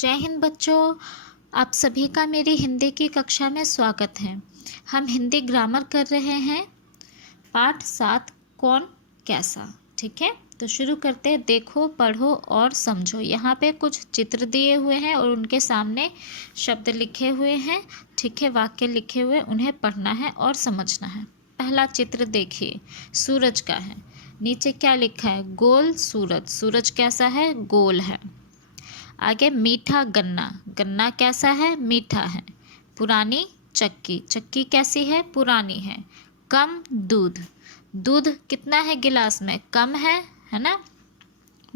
जय हिंद बच्चों। आप सभी का मेरी हिंदी की कक्षा में स्वागत है। हम हिंदी ग्रामर कर रहे हैं। पाठ 7 कौन कैसा। ठीक है, तो शुरू करते हैं। देखो, पढ़ो और समझो। यहाँ पे कुछ चित्र दिए हुए हैं और उनके सामने शब्द लिखे हुए हैं। ठीक है, वाक्य लिखे हुए, उन्हें पढ़ना है और समझना है। पहला चित्र देखिए, सूरज का है। नीचे क्या लिखा है? गोल सूरज। सूरज कैसा है? गोल है। आगे मीठा गन्ना। गन्ना कैसा है? मीठा है। पुरानी चक्की। चक्की कैसी है? पुरानी है। कम दूध। दूध कितना है गिलास में? कम है ना।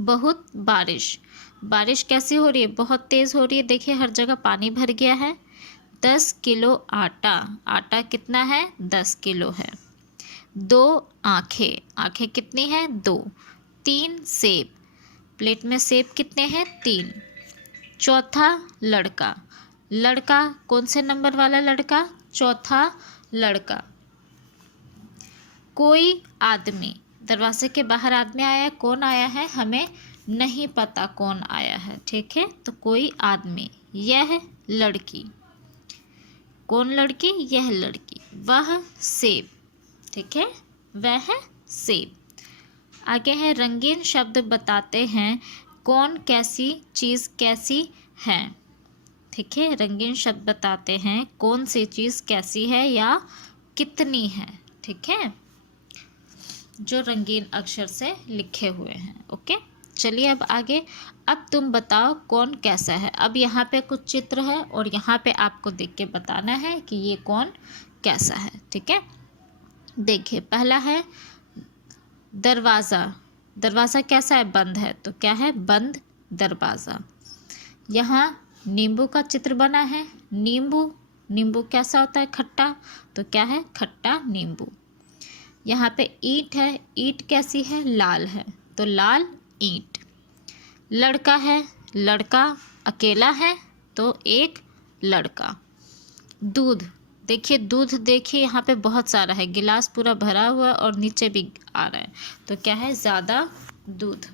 बहुत बारिश। बारिश कैसी हो रही है? बहुत तेज़ हो रही है। देखिए हर जगह पानी भर गया है। 10 किलो आटा। आटा कितना है? 10 किलो है। 2 आँखें। आँखें कितनी है? 2। 3 सेब। प्लेट में सेब कितने हैं? 3। चौथा लड़का। लड़का कौन से नंबर वाला लड़का? चौथा लड़का। कोई आदमी। दरवाजे के बाहर आदमी आया है। कौन आया है? हमें नहीं पता कौन आया है। ठीक है, तो कोई आदमी। यह लड़की। कौन लड़की? यह लड़की। वह सेब। ठीक है, वह सेब। आगे है रंगीन शब्द बताते हैं कौन कैसी चीज़ कैसी है। ठीक है, रंगीन शब्द बताते हैं कौन सी चीज़ कैसी है या कितनी है। ठीक है, जो रंगीन अक्षर से लिखे हुए हैं। ओके, चलिए अब आगे। अब तुम बताओ कौन कैसा है। अब यहाँ पे कुछ चित्र है और यहाँ पे आपको देख के बताना है कि ये कौन कैसा है। ठीक है, देखिए पहला है दरवाज़ा। दरवाज़ा कैसा है? बंद है। तो क्या है? बंद दरवाज़ा। यहाँ नींबू का चित्र बना है। नींबू। नींबू कैसा होता है? खट्टा। तो क्या है? खट्टा नींबू। यहाँ पे ईंट है। ईंट कैसी है? लाल है। तो लाल ईंट। लड़का है। लड़का अकेला है तो एक लड़का। दूध। देखिए दूध, देखिए यहाँ पे बहुत सारा है। गिलास पूरा भरा हुआ है और नीचे भी आ रहा है। तो क्या है? ज़्यादा दूध।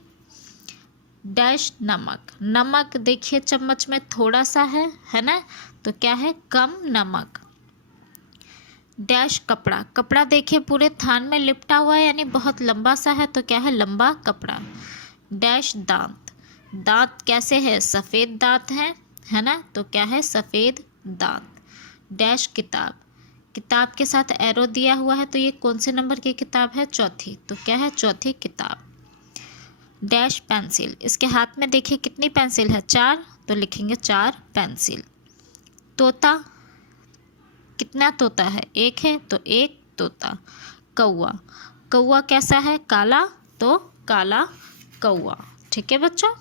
डैश नमक। नमक देखिए चम्मच में थोड़ा सा है ना। तो क्या है? कम नमक। डैश कपड़ा। कपड़ा देखिए पूरे थान में लिपटा हुआ है, यानी बहुत लंबा सा है। तो क्या है? लंबा कपड़ा। डैश दांत। दांत कैसे है? सफ़ेद दांत है ना। तो क्या है? सफ़ेद दांत। डैश किताब। किताब के साथ एरो दिया हुआ है, तो ये कौन से नंबर की किताब है? चौथी। तो क्या है? चौथी किताब। Dash pencil. इसके हाथ में देखिए कितनी पेंसिल है? 4। तो लिखेंगे 4 पेंसिल। तोता। कितना तोता है? 1 है। तो 1 तोता। कौआ। कौआ कैसा है? काला। तो काला कौआ। ठीक है बच्चों,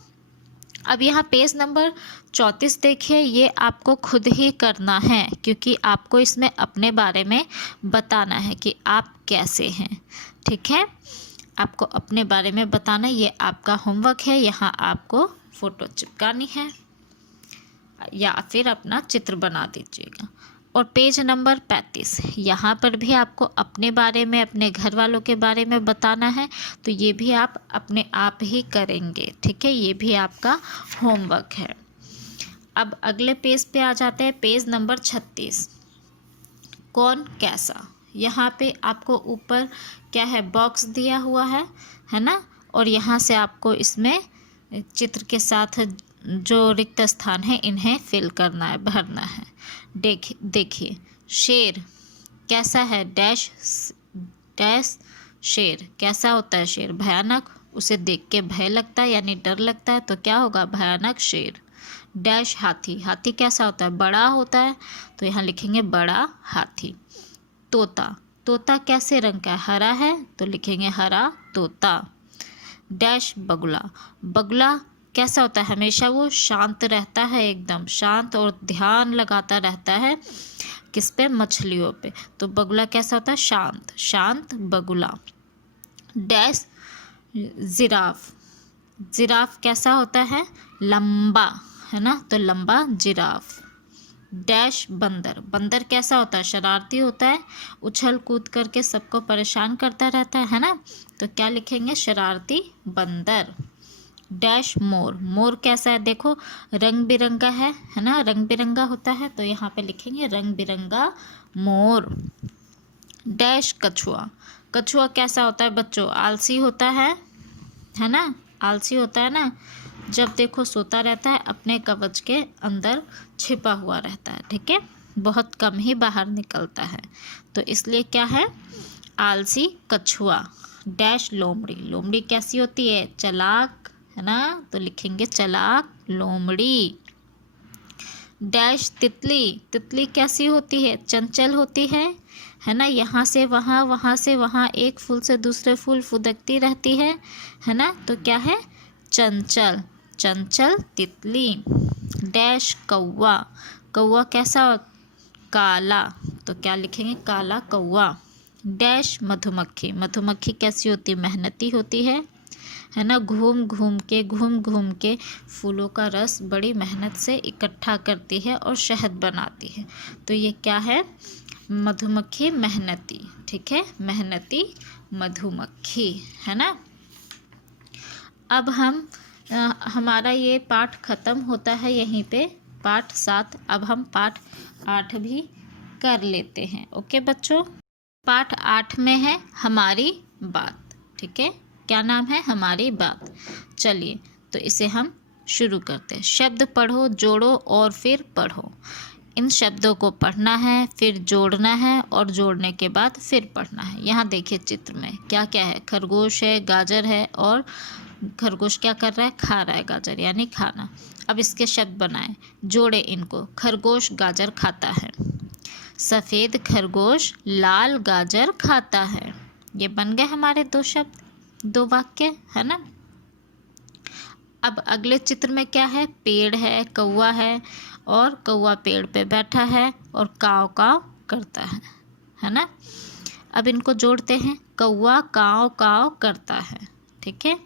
अब यहाँ पेज नंबर 34 देखिए। ये आपको खुद ही करना है क्योंकि आपको इसमें अपने बारे में बताना है कि आप कैसे हैं। ठीक है, आपको अपने बारे में बताना, ये आपका होमवर्क है। यहाँ आपको फ़ोटो चिपकानी है या फिर अपना चित्र बना दीजिएगा। और पेज नंबर 35, यहाँ पर भी आपको अपने बारे में, अपने घर वालों के बारे में बताना है। तो ये भी आप अपने आप ही करेंगे। ठीक है, ये भी आपका होमवर्क है। अब अगले पेज पे आ जाते हैं। पेज नंबर 36 कौन कैसा। यहाँ पे आपको ऊपर क्या है? बॉक्स दिया हुआ है ना। और यहाँ से आपको इसमें चित्र के साथ जो रिक्त स्थान है इन्हें फिल करना है, भरना है। देखिए शेर कैसा है? डैश डैश शेर। कैसा होता है शेर? भयानक। उसे देख के भय लगता है यानी डर लगता है। तो क्या होगा? भयानक शेर। डैश हाथी। हाथी कैसा होता है? बड़ा होता है। तो यहाँ लिखेंगे बड़ा हाथी। तोता। तोता कैसे रंग का है? हरा है। तो लिखेंगे हरा तोता। डैश बगुला। बगुला कैसा होता है? हमेशा वो शांत रहता है, एकदम शांत और ध्यान लगाता रहता है। किस पे? मछलियों पे। तो बगुला कैसा होता है? शांत। शांत बगुला। Dash giraffe. जिराफ कैसा होता है? लंबा, है ना। तो लंबा जिराफ। डैश बंदर। बंदर कैसा होता है? शरारती होता है, उछल कूद करके सबको परेशान करता रहता है ना। तो क्या लिखेंगे? शरारती बंदर। डैश मोर, मोर कैसा है देखो, रंग बिरंगा है ना, रंग बिरंगा होता है, तो यहाँ पे लिखेंगे रंग बिरंगा मोर। डैश कछुआ, कछुआ कैसा होता है बच्चों, आलसी होता है ना, आलसी होता है ना, जब देखो सोता रहता है, अपने कवच के अंदर छिपा हुआ रहता है, ठीक है, बहुत कम ही बाहर निकलता है, तो इसलिए क्या है, आलसी कछुआ। डैश लोमड़ी, लोमड़ी कैसी होती है, चालाक, है ना, तो लिखेंगे चालाक लोमड़ी। डैश तितली, तितली कैसी होती है, चंचल होती है ना, यहाँ से वहाँ, वहाँ से वहाँ, एक फूल से दूसरे फूल फुदकती रहती है ना, तो क्या है, चंचल, चंचल तितली। डैश कौवा, कौवा कैसा, काला, तो क्या लिखेंगे, काला कौवा। डैश मधुमक्खी, मधुमक्खी कैसी होती है, मेहनती होती है ना, घूम घूम के फूलों का रस बड़ी मेहनत से इकट्ठा करती है और शहद बनाती है, तो ये क्या है, मधुमक्खी मेहनती, ठीक है, मेहनती मधुमक्खी, है ना। अब हमारा ये पाठ ख़त्म होता है यहीं पे, पाठ 7, अब हम पाठ 8 भी कर लेते हैं। ओके बच्चों, पाठ 8 में है हमारी बात, ठीक है, क्या नाम है, हमारी बात। चलिए तो इसे हम शुरू करते हैं। शब्द पढ़ो, जोड़ो और फिर पढ़ो। इन शब्दों को पढ़ना है, फिर जोड़ना है और जोड़ने के बाद फिर पढ़ना है। यहाँ देखिए चित्र में क्या क्या है, खरगोश है, गाजर है, और खरगोश क्या कर रहा है, खा रहा है गाजर, यानी खाना। अब इसके शब्द बनाएं, जोड़े इनको। खरगोश गाजर खाता है, सफ़ेद खरगोश लाल गाजर खाता है। ये बन गए हमारे 2 शब्द, 2 वाक्य, है ना। अब अगले चित्र में क्या है, पेड़ है, कौवा है, और कौवा पेड़ पे बैठा है और काव काव करता है ना। अब इनको जोड़ते हैं, कौवा काव काव करता है, ठीक है,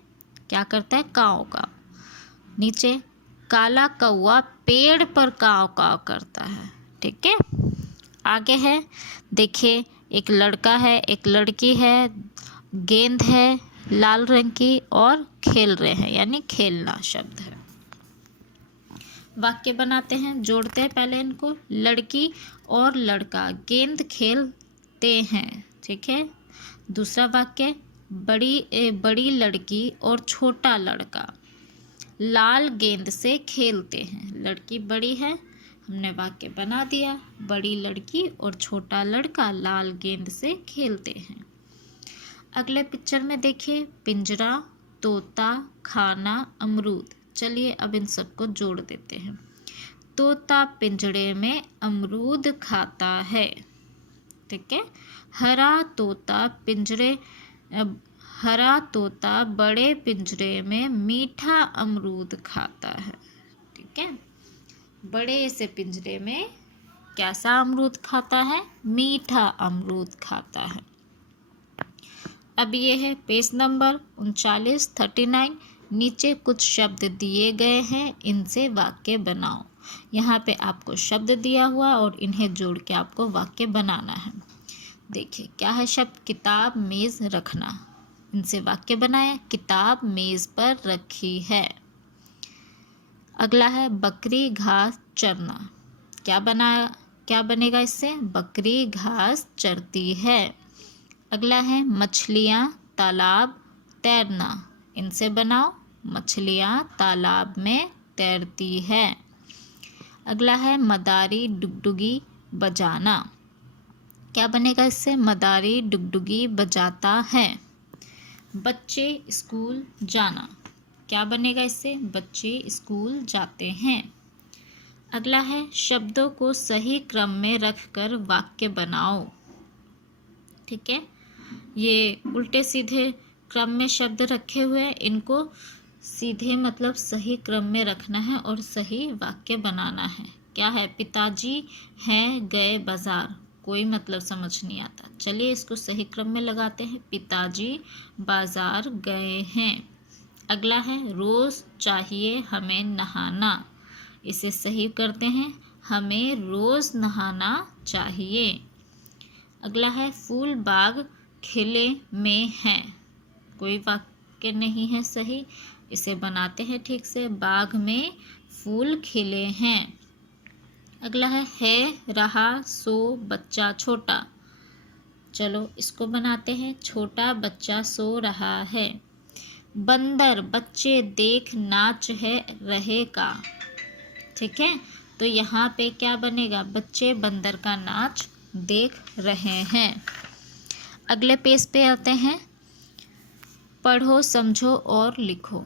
क्या करता है, काव काव। नीचे काला कौवा पेड़ पर काव काव करता है, ठीक है। आगे है, देखिए एक लड़का है, एक लड़की है, गेंद है लाल रंग की और खेल रहे हैं, यानी खेलना शब्द है। वाक्य बनाते हैं, जोड़ते हैं पहले इनको। लड़की और लड़का गेंद खेलते हैं, ठीक है। दूसरा वाक्य, बड़ी लड़की और छोटा लड़का लाल गेंद से खेलते हैं। लड़की बड़ी है, हमने वाक्य बना दिया, बड़ी लड़की और छोटा लड़का लाल गेंद से खेलते हैं। अगले पिक्चर में देखिए, पिंजरा, तोता, खाना, अमरूद। चलिए अब इन सबको जोड़ देते हैं। तोता पिंजरे में अमरूद खाता है, ठीक है। हरा तोता बड़े पिंजरे में मीठा अमरूद खाता है, ठीक है। बड़े से पिंजरे में कैसा अमरूद खाता है, मीठा अमरूद खाता है। अब ये है पेज नंबर 39 नीचे कुछ शब्द दिए गए हैं, इनसे वाक्य बनाओ। यहाँ पे आपको शब्द दिया हुआ और इन्हें जोड़ के आपको वाक्य बनाना है। देखिए क्या है शब्द, किताब मेज़ रखना, इनसे वाक्य बनाए। किताब मेज़ पर रखी है। अगला है बकरी घास चरना, क्या बनेगा इससे, बकरी घास चरती है। अगला है मछलियाँ तालाब तैरना, इनसे बनाओ, मछलियाँ तालाब में तैरती है। अगला है मदारी डुगडुगी बजाना, क्या बनेगा इससे, मदारी डुगडुगी बजाता है। बच्चे स्कूल जाना, क्या बनेगा इससे, बच्चे स्कूल जाते हैं। अगला है शब्दों को सही क्रम में रखकर वाक्य बनाओ, ठीक है। ये उल्टे सीधे क्रम में शब्द रखे हुए हैं, इनको सीधे मतलब सही क्रम में रखना है और सही वाक्य बनाना है। क्या है, पिताजी हैं गए बाजार, कोई मतलब समझ नहीं आता। चलिए इसको सही क्रम में लगाते हैं, पिताजी बाजार गए हैं। अगला है रोज़ चाहिए हमें नहाना, इसे सही करते हैं, हमें रोज़ नहाना चाहिए। अगला है फूल बाग खिले में हैं, कोई वाक्य नहीं है सही, इसे बनाते हैं ठीक से। बाग में फूल खिले हैं। अगला है रहा सो बच्चा छोटा। चलो इसको बनाते हैं। छोटा बच्चा सो रहा है। बंदर बच्चे देख नाच है रहे का। ठीक है, तो यहाँ पे क्या बनेगा? बच्चे बंदर का नाच देख रहे हैं। अगले पेज पे आते हैं। पढ़ो समझो और लिखो।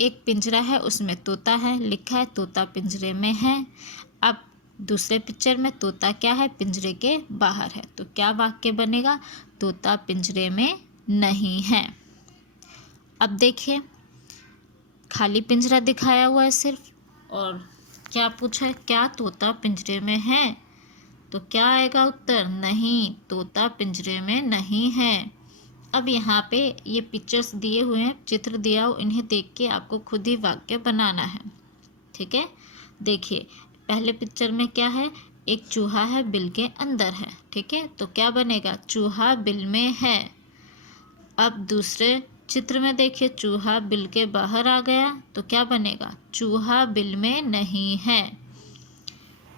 एक पिंजरा है, उसमें तोता है, लिखा है तोता पिंजरे में है। अब दूसरे पिक्चर में तोता क्या है? पिंजरे के बाहर है। तो क्या वाक्य बनेगा? तोता पिंजरे में नहीं है। अब देखिए, खाली पिंजरा दिखाया हुआ है सिर्फ, और क्या पूछा है? क्या तोता पिंजरे में है? तो क्या आएगा उत्तर? नहीं, तोता पिंजरे में नहीं है। अब यहाँ पे ये पिक्चर्स दिए हुए हैं, चित्र दिया हो, इन्हें देख के आपको खुद ही वाक्य बनाना है। ठीक है, देखिए पहले पिक्चर में क्या है? एक चूहा है, बिल के अंदर है। ठीक है, तो क्या बनेगा? चूहा बिल में है। अब दूसरे चित्र में देखिए, चूहा बिल के बाहर आ गया, तो क्या बनेगा? चूहा बिल में नहीं है।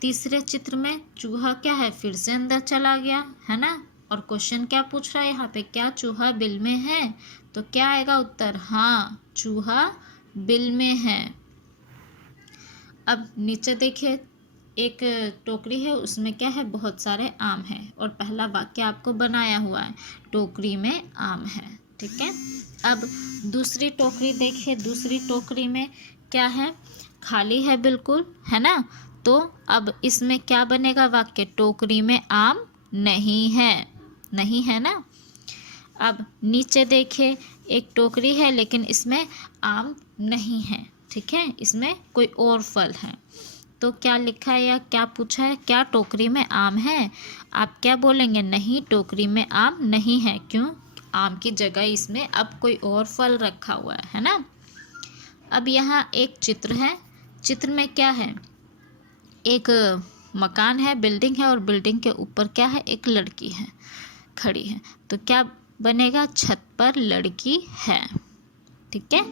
तीसरे चित्र में चूहा क्या है? फिर से अंदर चला गया, है ना? और क्वेश्चन क्या पूछ रहा है यहाँ पे? क्या चूहा बिल में है? तो क्या आएगा उत्तर? हाँ, चूहा बिल में है। अब नीचे देखिए, एक टोकरी है, उसमें क्या है? बहुत सारे आम हैं, और पहला वाक्य आपको बनाया हुआ है, टोकरी में आम है। ठीक है, अब दूसरी टोकरी देखिए, दूसरी टोकरी में क्या है? खाली है बिल्कुल, है ना? तो अब इसमें क्या बनेगा वाक्य? टोकरी में आम नहीं है, नहीं है ना? अब नीचे देखिए, एक टोकरी है लेकिन इसमें आम नहीं है। ठीक है, इसमें कोई और फल है। तो क्या लिखा है या क्या पूछा है? क्या टोकरी में आम है? आप क्या बोलेंगे? नहीं, टोकरी में आम नहीं है। क्यों? आम की जगह इसमें अब कोई और फल रखा हुआ है ना? अब यहाँ एक चित्र है, चित्र में क्या है? एक मकान है, बिल्डिंग है, और बिल्डिंग के ऊपर क्या है? एक लड़की है, खड़ी है। तो क्या बनेगा? छत पर लड़की है। ठीक है,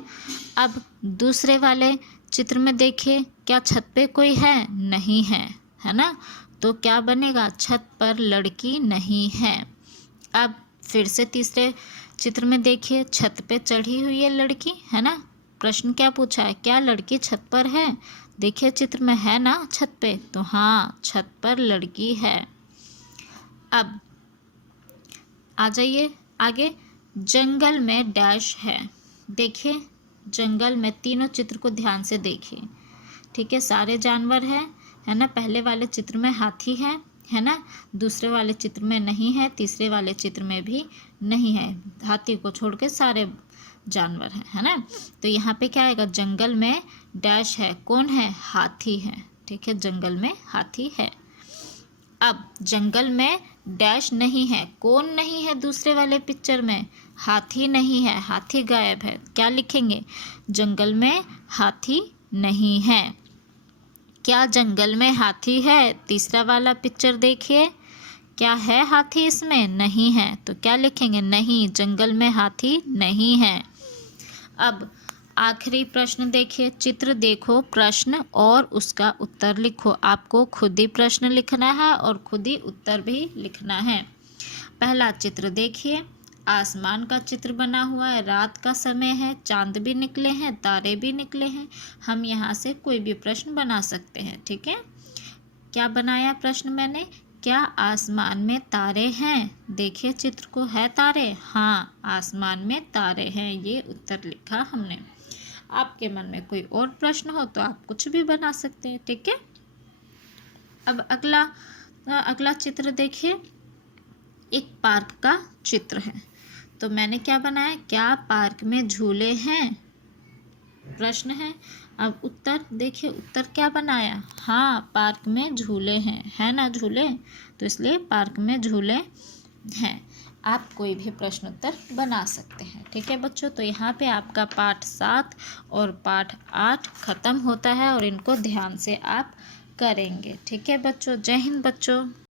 अब दूसरे वाले चित्र में देखिए, क्या छत पे कोई है? नहीं है, है ना? तो क्या बनेगा? छत पर लड़की नहीं है। अब फिर से तीसरे चित्र में देखिए, छत पे चढ़ी हुई है लड़की, है ना? प्रश्न क्या पूछा है? क्या लड़की छत पर है? देखिए चित्र में है ना छत पे, तो हाँ, छत पर लड़की है। अब आ जाइए आगे। जंगल में डैश है। देखिए, जंगल में तीनों चित्र को ध्यान से देखिए। ठीक है, सारे जानवर हैं, है ना? पहले वाले चित्र में हाथी है ना? दूसरे वाले चित्र में नहीं है, तीसरे वाले चित्र में भी नहीं है। हाथी को छोड़ के सारे जानवर हैं, है ना? तो यहाँ पे क्या आएगा? जंगल में डैश है। कौन है? हाथी है। ठीक है, जंगल में हाथी है। अब जंगल में डैश नहीं है। कौन नहीं है? दूसरे वाले पिक्चर में हाथी नहीं है, हाथी गायब है। क्या लिखेंगे? जंगल में हाथी नहीं है। क्या जंगल में हाथी है? तीसरा वाला पिक्चर देखिए, क्या है हाथी इसमें? नहीं है। तो क्या लिखेंगे? नहीं, जंगल में हाथी नहीं है। अब आखिरी प्रश्न देखिए, चित्र देखो, प्रश्न और उसका उत्तर लिखो। आपको खुद ही प्रश्न लिखना है और खुद ही उत्तर भी लिखना है। पहला चित्र देखिए, आसमान का चित्र बना हुआ है, रात का समय है, चांद भी निकले हैं, तारे भी निकले हैं। हम यहाँ से कोई भी प्रश्न बना सकते हैं। ठीक है, क्या बनाया प्रश्न मैंने? क्या आसमान में तारे हैं? देखिए चित्र को, है तारे? हाँ, आसमान में तारे हैं, ये उत्तर लिखा हमने। आपके मन में कोई और प्रश्न हो तो आप कुछ भी बना सकते हैं। ठीक है, अब अगला चित्र देखिए, एक पार्क का चित्र है। तो मैंने क्या बनाया? क्या पार्क में झूले हैं? प्रश्न है। अब उत्तर देखिए, उत्तर क्या बनाया? हाँ, पार्क में झूले हैं, है ना झूले? तो इसलिए पार्क में झूले हैं। आप कोई भी प्रश्न उत्तर बना सकते हैं। ठीक है बच्चों, तो यहाँ पे आपका पाठ 7 और पाठ 8 खत्म होता है, और इनको ध्यान से आप करेंगे। ठीक है बच्चों, जय हिंद बच्चों।